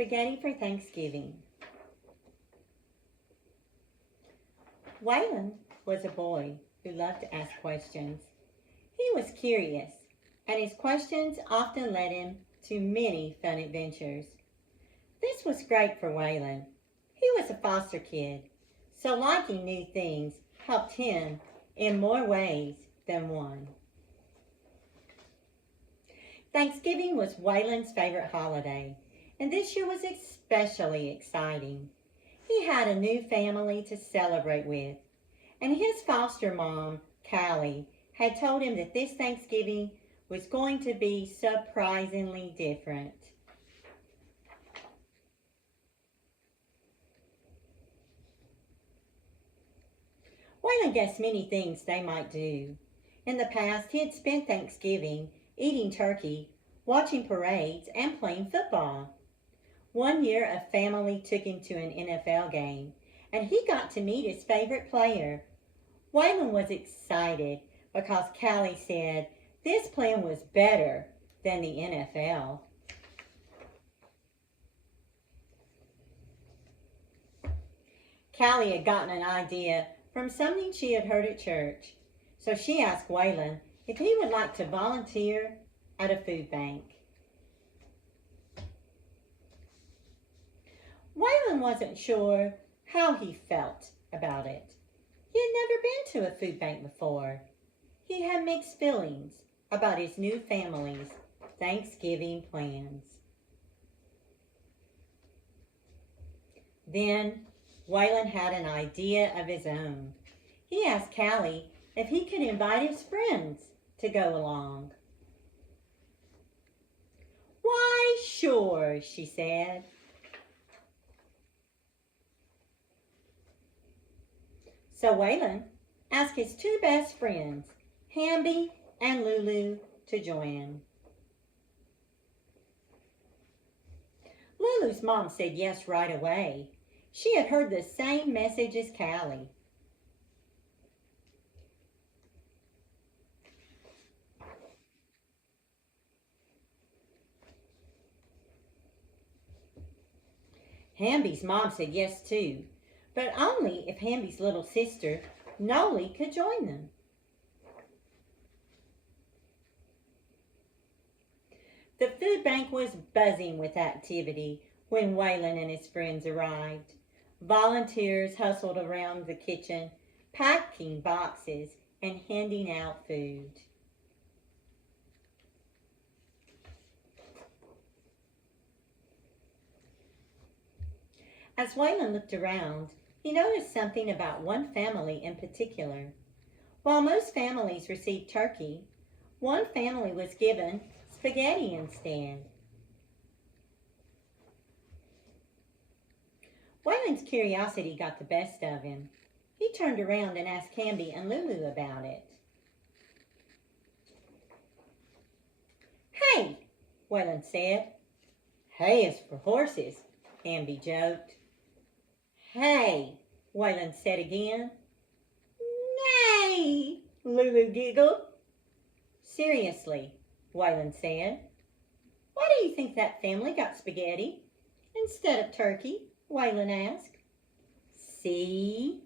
Spaghetti for Thanksgiving. Waylon was a boy who loved to ask questions. He was curious, and his questions often led him to many fun adventures. This was great for Waylon. He was a foster kid, so liking new things helped him in more ways than one. Thanksgiving was Waylon's favorite holiday, and this year was especially exciting. He had a new family to celebrate with, and his foster mom, Callie, had told him that this Thanksgiving was going to be surprisingly different. Waylon guessed many things they might do. In the past, he had spent Thanksgiving eating turkey, watching parades, and playing football. One year, a family took him to an NFL game, and he got to meet his favorite player. Waylon was excited because Callie said this plan was better than the NFL. Callie had gotten an idea from something she had heard at church, so she asked Waylon if he would like to volunteer at a food bank. Waylon wasn't sure how he felt about it. He had never been to a food bank before. He had mixed feelings about his new family's Thanksgiving plans. Then Waylon had an idea of his own. He asked Callie if he could invite his friends to go along. "Why, sure," she said. So Waylon asked his two best friends, Hamby and Lulu, to join. Lulu's mom said yes right away. She had heard the same message as Callie. Hamby's mom said yes too, but only if Hamby's little sister, Noli, could join them. The food bank was buzzing with activity when Waylon and his friends arrived. Volunteers hustled around the kitchen, packing boxes and handing out food. As Waylon looked around, he noticed something about one family in particular. While most families received turkey, one family was given spaghetti instead. Waylon's curiosity got the best of him. He turned around and asked Hamby and Lulu about it. "Hey," Waylon said. "Hay is for horses," Hamby joked. "Hey," Waylon said again. "Nay," Lulu giggled. "Seriously," Waylon said. "Why do you think that family got spaghetti instead of turkey?" Waylon asked. "See?"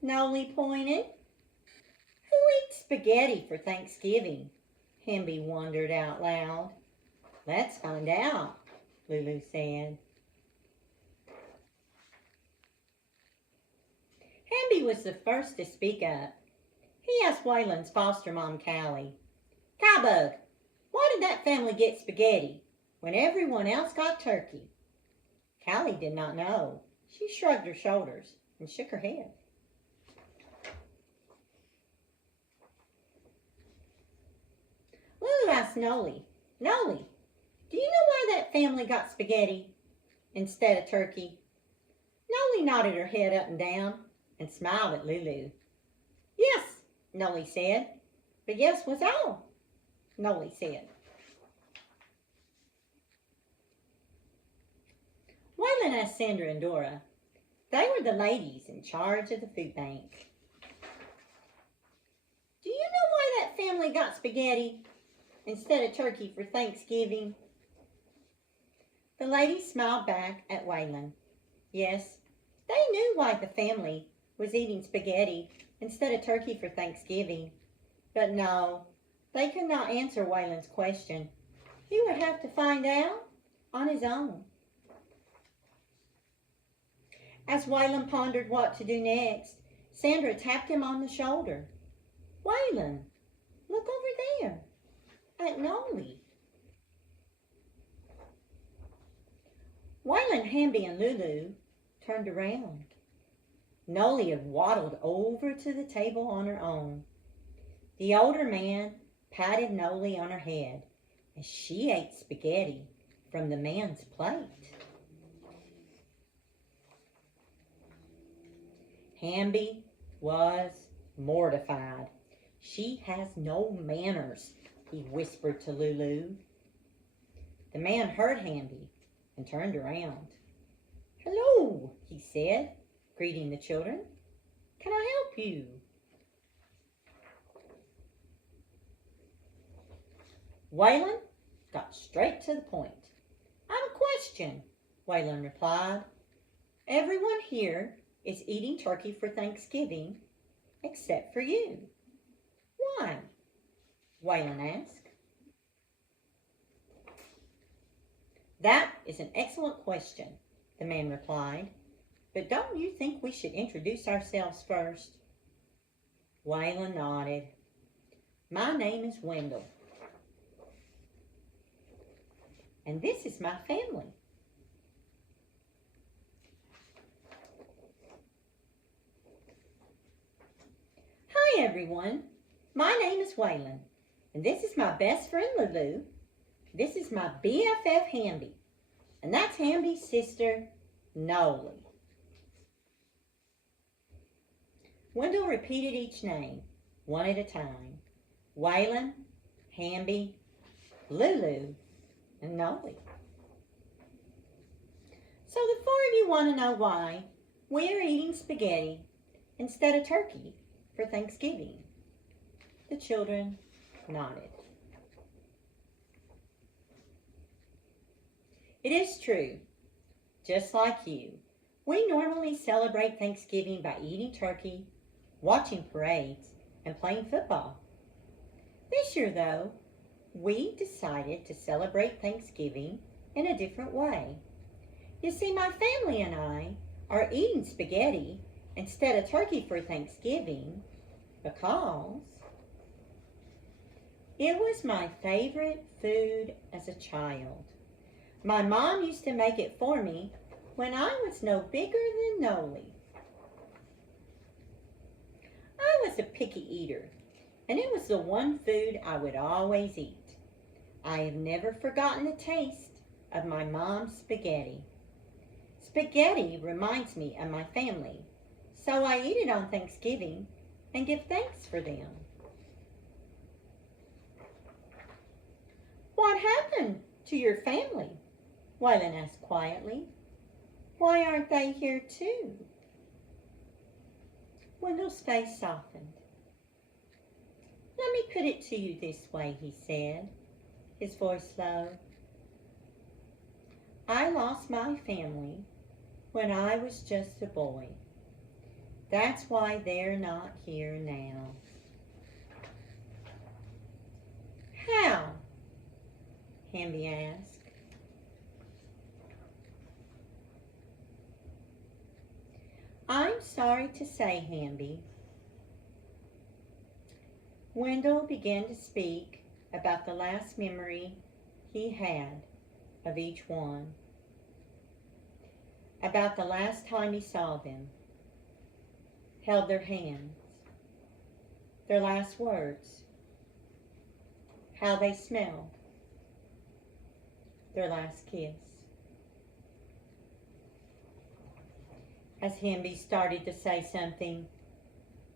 Noli pointed. "Who eats spaghetti for Thanksgiving?" Hamby wondered out loud. "Let's find out," Lulu said. Hamby was the first to speak up. He asked Waylon's foster mom, Callie, "Cowbug, why did that family get spaghetti when everyone else got turkey?" Callie did not know. She shrugged her shoulders and shook her head. Lulu asked Noli, "Noli, do you know why that family got spaghetti instead of turkey?" Noli nodded her head up and down and smiled at Lulu. "Yes," Noli said. "But yes was all," Noli said. Waylon asked Sandra and Dora. They were the ladies in charge of the food bank. "Do you know why that family got spaghetti instead of turkey for Thanksgiving?" The lady smiled back at Waylon. Yes, they knew why the family was eating spaghetti instead of turkey for Thanksgiving. But no, they could not answer Waylon's question. He would have to find out on his own. As Waylon pondered what to do next, Sandra tapped him on the shoulder. Waylon, look over there at Nolly. Waylon, Hamby, and Lulu turned around. Nolly had waddled over to the table on her own. The older man patted Nolly on her head as she ate spaghetti from the man's plate. Hamby was mortified. She has no manners, he whispered to Lulu. The man heard Hamby and turned around. Hello, he said, greeting the children. Can I help you? Waylon got straight to the point. I have a question, Waylon replied. Everyone here is eating turkey for Thanksgiving except for you. Why? Waylon asked. That is an excellent question, the man replied. But don't you think we should introduce ourselves first? Waylon nodded. My name is Wendell. And this is my family. Hi, everyone. My name is Waylon, and this is my best friend, Lulu. This is my BFF, Hamby, and that's Hamby's sister, Nolly. Wendell repeated each name, one at a time. Waylon, Hamby, Lulu, and Nolly. So the four of you want to know why we're eating spaghetti instead of turkey for Thanksgiving. The children nodded. It is true, just like you. We normally celebrate Thanksgiving by eating turkey, watching parades, and playing football. This year, though, we decided to celebrate Thanksgiving in a different way. You see, my family and I are eating spaghetti instead of turkey for Thanksgiving because it was my favorite food as a child. My mom used to make it for me when I was no bigger than Nolly. I was a picky eater, and it was the one food I would always eat. I have never forgotten the taste of my mom's spaghetti. Spaghetti reminds me of my family, so I eat it on Thanksgiving and give thanks for them. What happened to your family? Waylon asked quietly. Why aren't they here too? Wendell's face softened. Let me put it to you this way, he said, his voice low. I lost my family when I was just a boy. That's why they're not here now. How? Hamby asked. I'm sorry to say, Hamby. Wendell began to speak about the last memory he had of each one, about the last time he saw them, held their hands, their last words, how they smelled, their last kiss. As Hamby started to say something,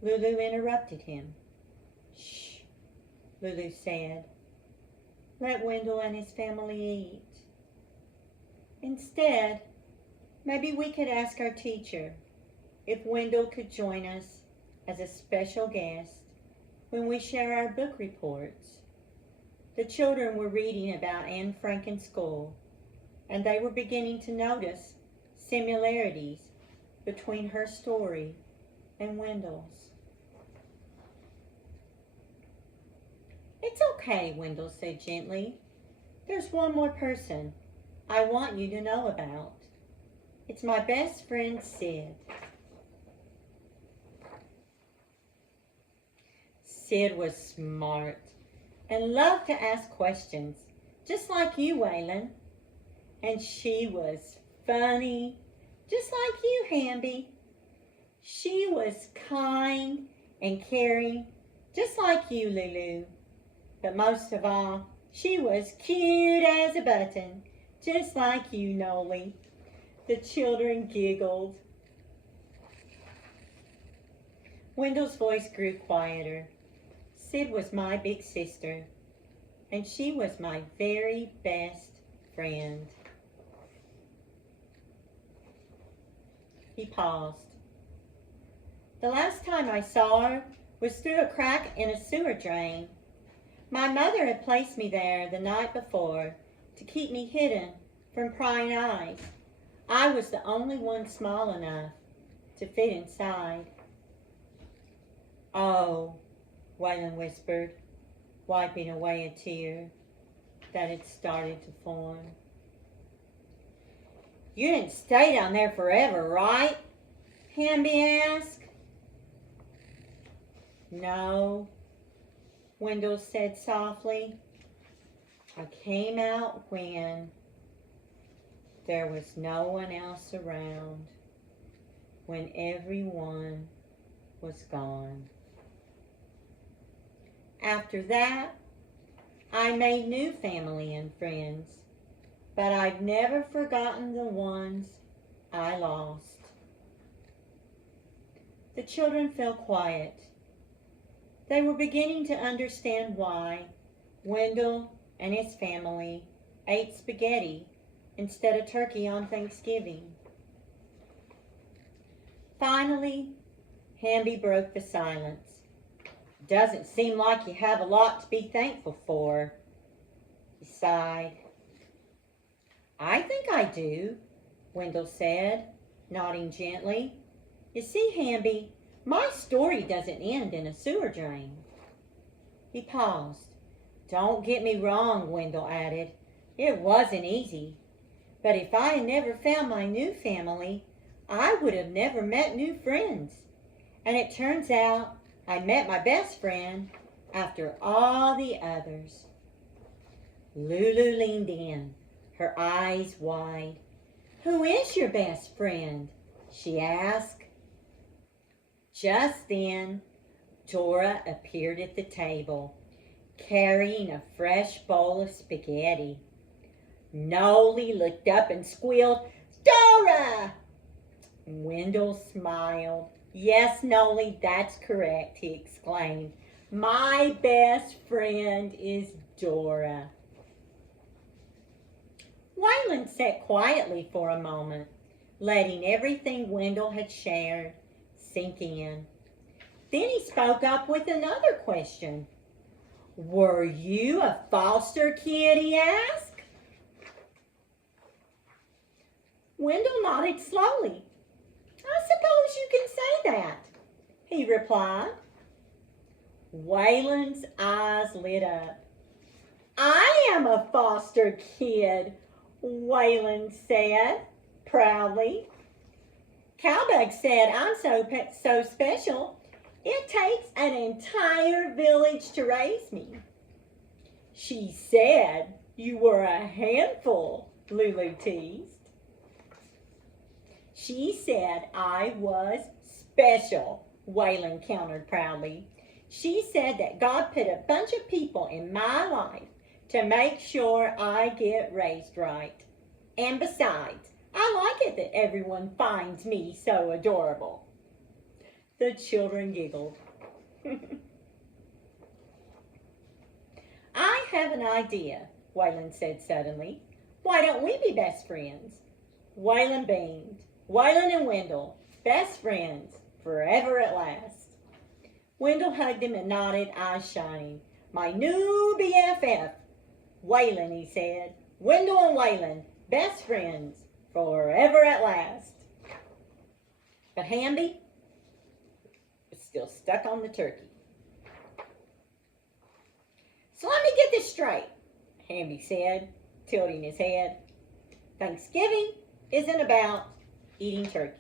Lulu interrupted him. Shh, Lulu said. Let Wendell and his family eat. Instead, maybe we could ask our teacher if Wendell could join us as a special guest when we share our book reports. The children were reading about Anne Frank in school, and they were beginning to notice similarities between her story and Wendell's. "It's okay," Wendell said gently. "There's one more person I want you to know about. It's my best friend, Sid." Sid was smart and loved to ask questions, just like you, Waylon. And she was funny, just like you, Hamby. She was kind and caring, just like you, Lulu. But most of all, she was cute as a button, just like you, Noli. The children giggled. Wendell's voice grew quieter. Sid was my big sister, and she was my very best friend. He paused. "The last time I saw her was through a crack in a sewer drain. My mother had placed me there the night before to keep me hidden from prying eyes. I was the only one small enough to fit inside." "Oh," Waylon whispered, wiping away a tear that had started to form. "You didn't stay down there forever, right?" Hamby asked. "No," Wendell said softly. "I came out when there was no one else around, when everyone was gone. After that, I made new family and friends, but I've never forgotten the ones I lost." The children fell quiet. They were beginning to understand why Wendell and his family ate spaghetti instead of turkey on Thanksgiving. Finally, Hamby broke the silence. "Doesn't seem like you have a lot to be thankful for," he sighed. "I think I do," Wendell said, nodding gently. "You see, Hamby, my story doesn't end in a sewer drain." He paused. "Don't get me wrong," Wendell added. "It wasn't easy. But if I had never found my new family, I would have never met new friends. And it turns out I met my best friend after all the others." Lulu leaned in, her eyes wide. "Who is your best friend?" she asked. Just then, Dora appeared at the table, carrying a fresh bowl of spaghetti. Noli looked up and squealed, "Dora!" Wendell smiled. "Yes, Noli, that's correct," he exclaimed. "My best friend is Dora." Waylon sat quietly for a moment, letting everything Wendell had shared sink in. Then he spoke up with another question. "Were you a foster kid?" he asked. Wendell nodded slowly. "I suppose you can say that," he replied. Waylon's eyes lit up. "I am a foster kid," Waylon said proudly. "Cowbug said I'm so special, it takes an entire village to raise me." "She said you were a handful," Lulu teased. "She said I was special," Waylon countered proudly. "She said that God put a bunch of people in my life to make sure I get raised right. And besides, I like it that everyone finds me so adorable." The children giggled. "I have an idea," Waylon said suddenly. "Why don't we be best friends?" Waylon beamed. "Waylon and Wendell, best friends, forever at last." Wendell hugged him and nodded, eyes shining. "My new BFF. Waylon," he said. "Wendell and Waylon, best friends forever at last. But Hamby was still stuck on the turkey. So let me get this straight, Hamby said, tilting his head. Thanksgiving isn't about eating turkey.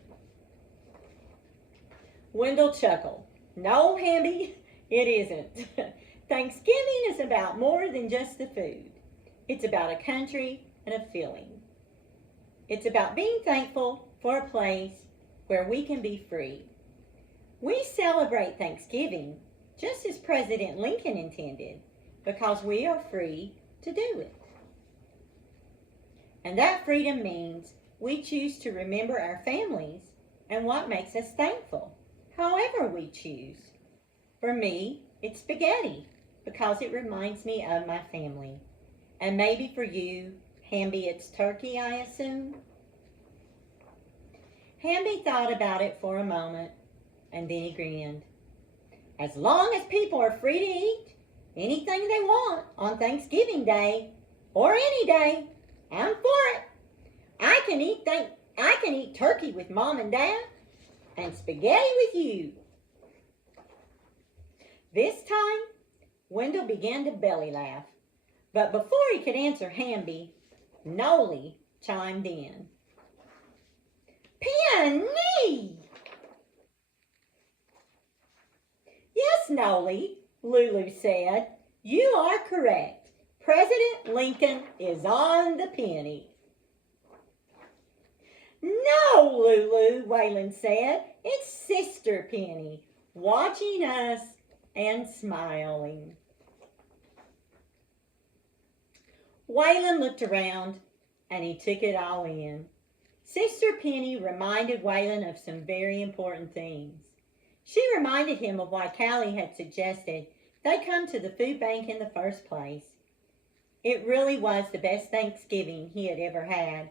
Wendell chuckled. No, Hamby, it isn't. Thanksgiving is about more than just the food. It's about a country and a feeling. It's about being thankful for a place where we can be free. We celebrate Thanksgiving just as President Lincoln intended, because we are free to do it. And that freedom means we choose to remember our families and what makes us thankful, however we choose. For me, it's spaghetti, because it reminds me of my family. And maybe for you, Hamby, it's turkey, I assume? Hamby thought about it for a moment, and then he grinned. As long as people are free to eat anything they want on Thanksgiving Day, or any day, I'm for it. I can eat turkey with Mom and Dad, and spaghetti with you. This time, Wendell began to belly laugh. But before he could answer Hamby, Noli chimed in. Penny! Yes, Noli, Lulu said. You are correct. President Lincoln is on the penny. No, Lulu, Waylon said. It's Sister Penny, watching us and smiling. Waylon looked around and he took it all in. Sister Penny reminded Waylon of some very important things. She reminded him of why Callie had suggested they come to the food bank in the first place. It really was the best Thanksgiving he had ever had.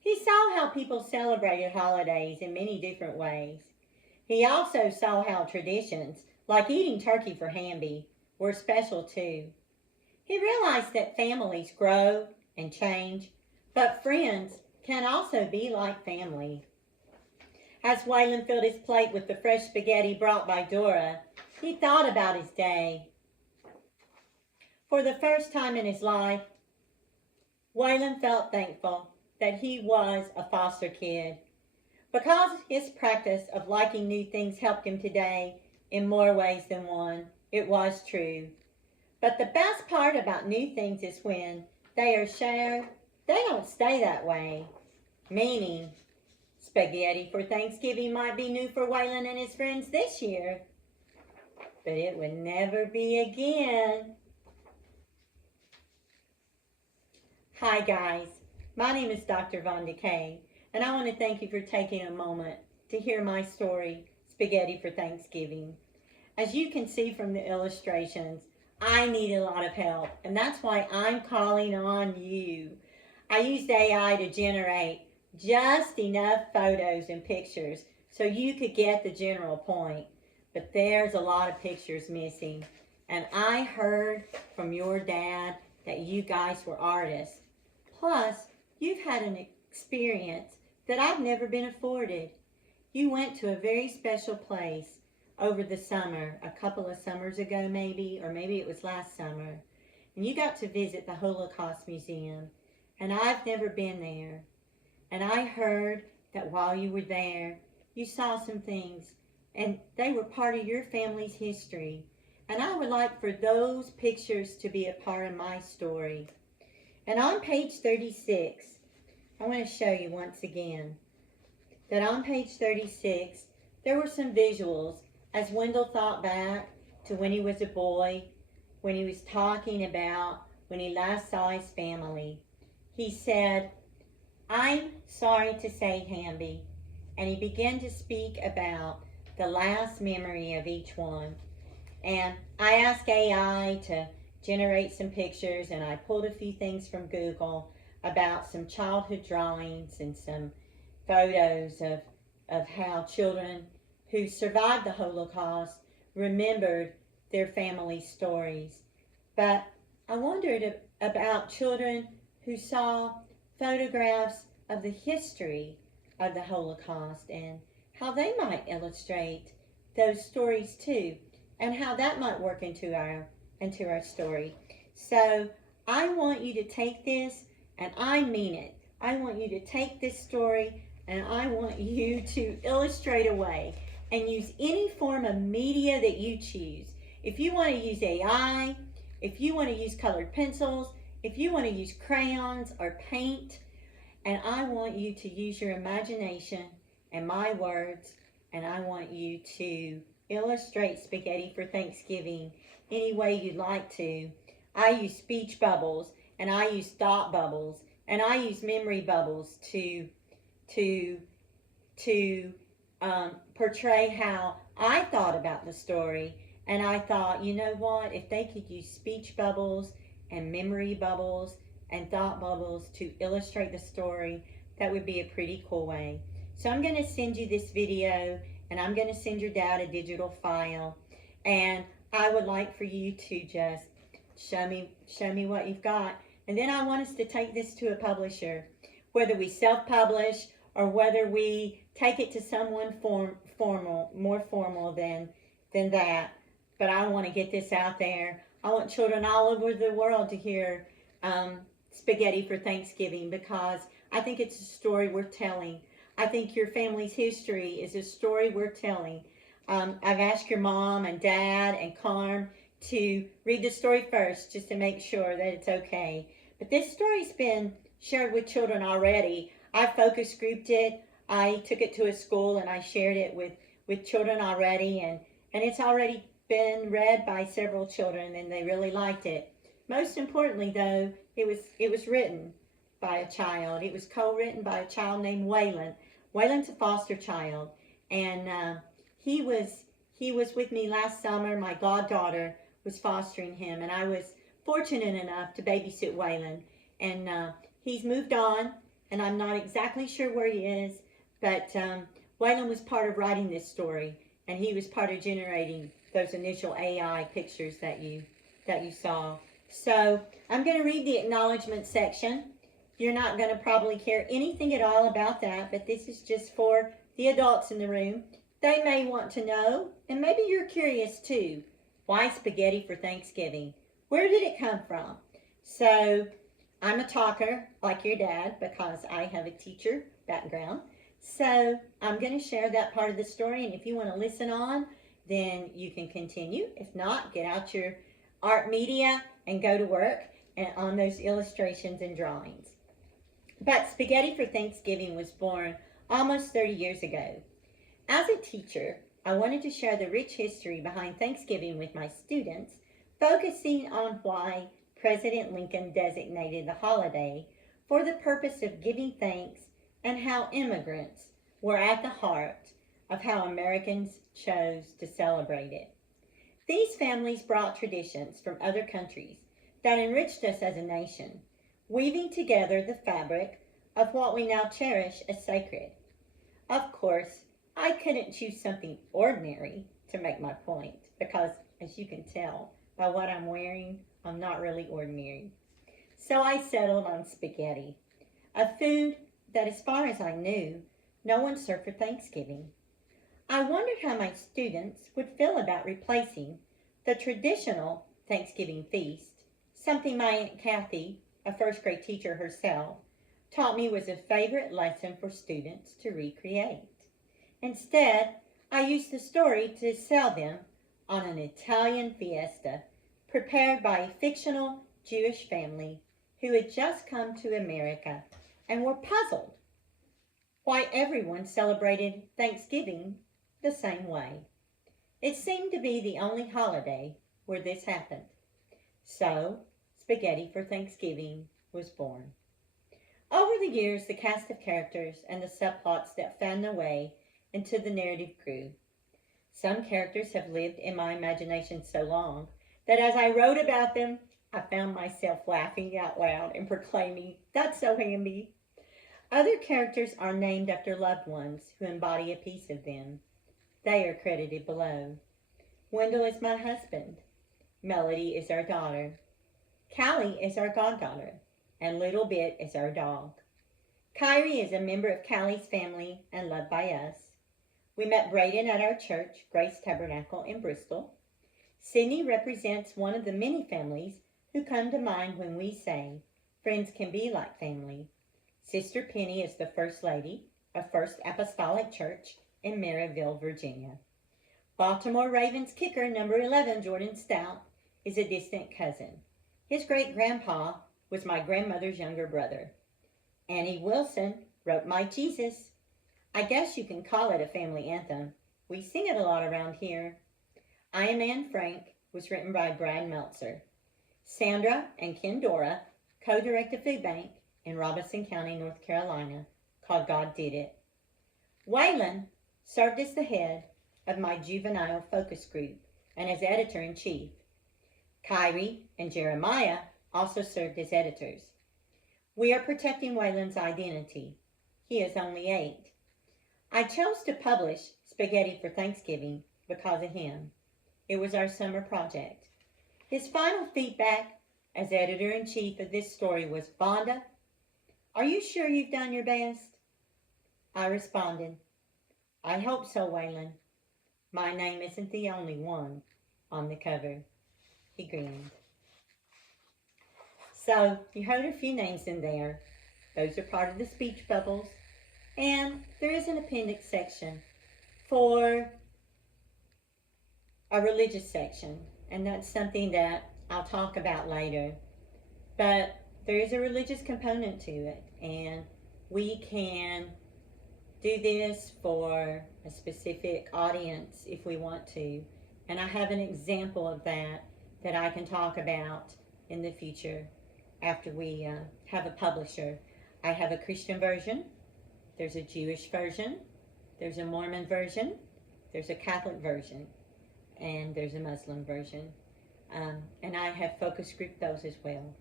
He saw how people celebrated holidays in many different ways. He also saw how traditions, like eating turkey for Hamby, were special too. He realized that families grow and change, but friends can also be like family. As Waylon filled his plate with the fresh spaghetti brought by Dora, he thought about his day. For the first time in his life, Waylon felt thankful that he was a foster kid. Because his practice of liking new things helped him today in more ways than one, it was true. But the best part about new things is when they are shared, they don't stay that way. Meaning, spaghetti for Thanksgiving might be new for Waylon and his friends this year, but it would never be again. Hi guys, my name is Dr. Von Decay, and I want to thank you for taking a moment to hear my story, Spaghetti for Thanksgiving. As you can see from the illustrations, I need a lot of help, and that's why I'm calling on you. I used AI to generate just enough photos and pictures so you could get the general point, but there's a lot of pictures missing. And I heard from your dad that you guys were artists. Plus, you've had an experience that I've never been afforded. You went to a very special place over the summer, a couple of summers ago maybe, or maybe it was last summer, and you got to visit the Holocaust Museum, and I've never been there. And I heard that while you were there, you saw some things, and they were part of your family's history. And I would like for those pictures to be a part of my story. And on page 36, I want to show you once again that on page 36, there were some visuals as Wendell thought back to when he was a boy, when he was talking about when he last saw his family. He said, I'm sorry to say, Hamby, and he began to speak about the last memory of each one. And I asked AI to generate some pictures, and I pulled a few things from Google about some childhood drawings and some photos of how children who survived the Holocaust remembered their family stories. But I wondered about children who saw photographs of the history of the Holocaust and how they might illustrate those stories too, and how that might work into our story. So I want you to take this, and I mean it. I want you to take this story and I want you to illustrate away and use any form of media that you choose. If you want to use AI, if you want to use colored pencils, if you want to use crayons or paint, and I want you to use your imagination and my words, and I want you to illustrate spaghetti for Thanksgiving any way you'd like to. I use speech bubbles, and I use thought bubbles, and I use memory bubbles to portray how I thought about the story. And I thought, you know what? If they could use speech bubbles and memory bubbles and thought bubbles to illustrate the story, that would be a pretty cool way. So I'm going to send you this video, and I'm going to send your dad a digital file, and I would like for you to just show me what you've got. And then I want us to take this to a publisher, whether we self-publish or whether we take it to someone more formal than that. But I want to get this out there. I want children all over the world to hear spaghetti for Thanksgiving, because I think it's a story worth telling. I think your family's history is a story worth telling. I've asked your mom and dad and Carm to read the story first, just to make sure that it's okay. But this story's been shared with children already. I focus grouped it. I took it to a school and I shared it with children already, and it's already been read by several children, and they really liked it. Most importantly, though, it was written by a child. It was co-written by a child named Waylon. Waylon's a foster child, and he was with me last summer. My goddaughter was fostering him, and I was fortunate enough to babysit Waylon. And he's moved on, and I'm not exactly sure where he is, but Waylon was part of writing this story, and he was part of generating those initial AI pictures that you saw. So I'm going to read the acknowledgement section. You're not going to probably care anything at all about that, but this is just for the adults in the room. They may want to know, and maybe you're curious too, why spaghetti for Thanksgiving? Where did it come from? So I'm a talker like your dad, because I have a teacher background. So I'm going to share that part of the story, and if you want to listen on, then you can continue. If not, get out your art media and go to work and on those illustrations and drawings. But Spaghetti for Thanksgiving was born almost 30 years ago. As a teacher, I wanted to share the rich history behind Thanksgiving with my students, focusing on why President Lincoln designated the holiday for the purpose of giving thanks, and how immigrants were at the heart of how Americans chose to celebrate it. These families brought traditions from other countries that enriched us as a nation, weaving together the fabric of what we now cherish as sacred. Of course, I couldn't choose something ordinary to make my point, because, as you can tell by what I'm wearing, I'm not really ordinary. So I settled on spaghetti, a food that, as far as I knew, no one served for Thanksgiving. I wondered how my students would feel about replacing the traditional Thanksgiving feast, something my Aunt Kathy, a first grade teacher herself, taught me was a favorite lesson for students to recreate. Instead, I used the story to sell them on an Italian fiesta prepared by a fictional Jewish family who had just come to America and were puzzled why everyone celebrated Thanksgiving the same way. It seemed to be the only holiday where this happened. So, Spaghetti for Thanksgiving was born. Over the years, the cast of characters and the subplots that found their way into the narrative grew. Some characters have lived in my imagination so long that as I wrote about them, I found myself laughing out loud and proclaiming, "That's so handy." Other characters are named after loved ones who embody a piece of them. They are credited below. Wendell is my husband. Melody is our daughter. Callie is our goddaughter. And Little Bit is our dog. Kyrie is a member of Callie's family and loved by us. We met Braden at our church, Grace Tabernacle in Bristol. Sydney represents one of the many families who come to mind when we say, friends can be like family. Sister Penny is the First Lady of First Apostolic Church in Maryville, Virginia. Baltimore Ravens kicker number 11, Jordan Stout, is a distant cousin. His great-grandpa was my grandmother's younger brother. Annie Wilson wrote My Jesus. I guess you can call it a family anthem. We sing it a lot around here. I Am Anne Frank was written by Brad Meltzer. Sandra and Ken Dora co-direct a food bank in Robeson County, North Carolina, called God Did It. Waylon served as the head of my juvenile focus group and as editor-in-chief. Kyrie and Jeremiah also served as editors. We are protecting Waylon's identity. He is only 8. I chose to publish Spaghetti for Thanksgiving because of him. It was our summer project. His final feedback as editor-in-chief of this story was, Vonda, are you sure you've done your best? I responded, I hope so, Waylon. My name isn't the only one on the cover. He grinned. So, you heard a few names in there. Those are part of the speech bubbles. And there is an appendix section for a religious section. And that's something that I'll talk about later. But there is a religious component to it. And we can do this for a specific audience if we want to. And I have an example of that I can talk about in the future after we have a publisher. I have a Christian version, there's a Jewish version, there's a Mormon version, there's a Catholic version, and there's a Muslim version. And I have focus group those as well.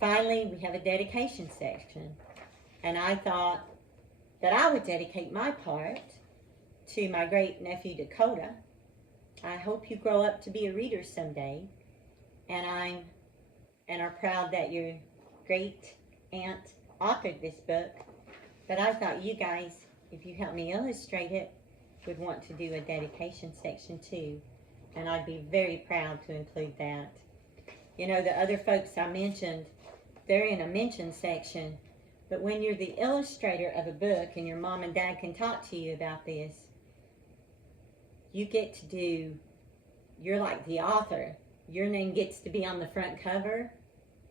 Finally, we have a dedication section. And I thought that I would dedicate my part to my great nephew Dakota. I hope you grow up to be a reader someday, and are proud that your great aunt authored this book. But I thought you guys, if you help me illustrate it, would want to do a dedication section too, and I'd be very proud to include that. You know, the other folks I mentioned, they're in a mention section, but when you're the illustrator of a book and your mom and dad can talk to you about this, you get to do, you're like the author. Your name gets to be on the front cover,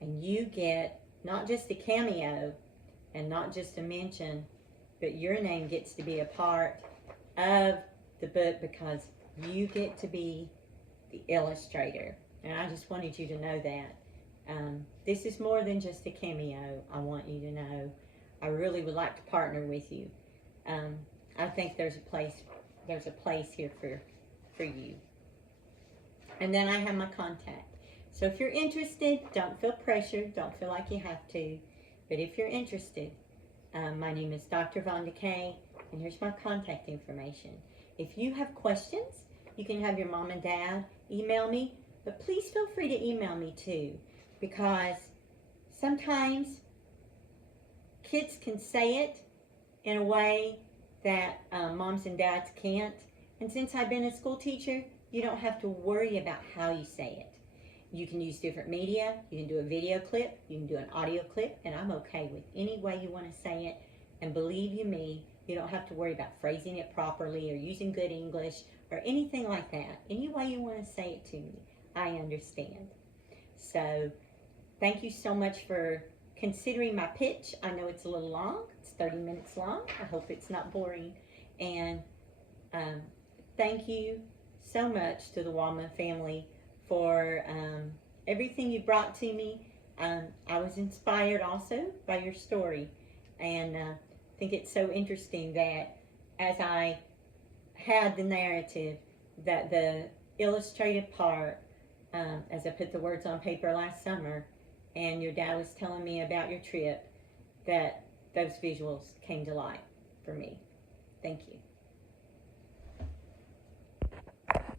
and you get not just a cameo and not just a mention, but your name gets to be a part of the book because you get to be the illustrator. And I just wanted you to know that. This is more than just a cameo, I want you to know. I really would like to partner with you. I think there's a place here for you. And then I have my contact. So if you're interested, don't feel pressured, don't feel like you have to. But if you're interested, my name is Dr. Vonda Kay, and here's my contact information. If you have questions, you can have your mom and dad email me, but please feel free to email me too, because sometimes kids can say it in a way that moms and dads can't. And since I've been a school teacher, you don't have to worry about how you say it. You can use different media, you can do a video clip, you can do an audio clip, and I'm okay with any way you want to say it. And believe you me, you don't have to worry about phrasing it properly or using good English or anything like that. Any way you want to say it to me, I understand. So thank you so much for considering my pitch. I know it's a little long, it's 30 minutes long. I hope it's not boring. And thank you so much to the Wallman family for everything you brought to me. I was inspired also by your story, and I think it's so interesting that as I had the narrative, that the illustrated part, as I put the words on paper last summer, and your dad was telling me about your trip, that those visuals came to life for me. Thank you.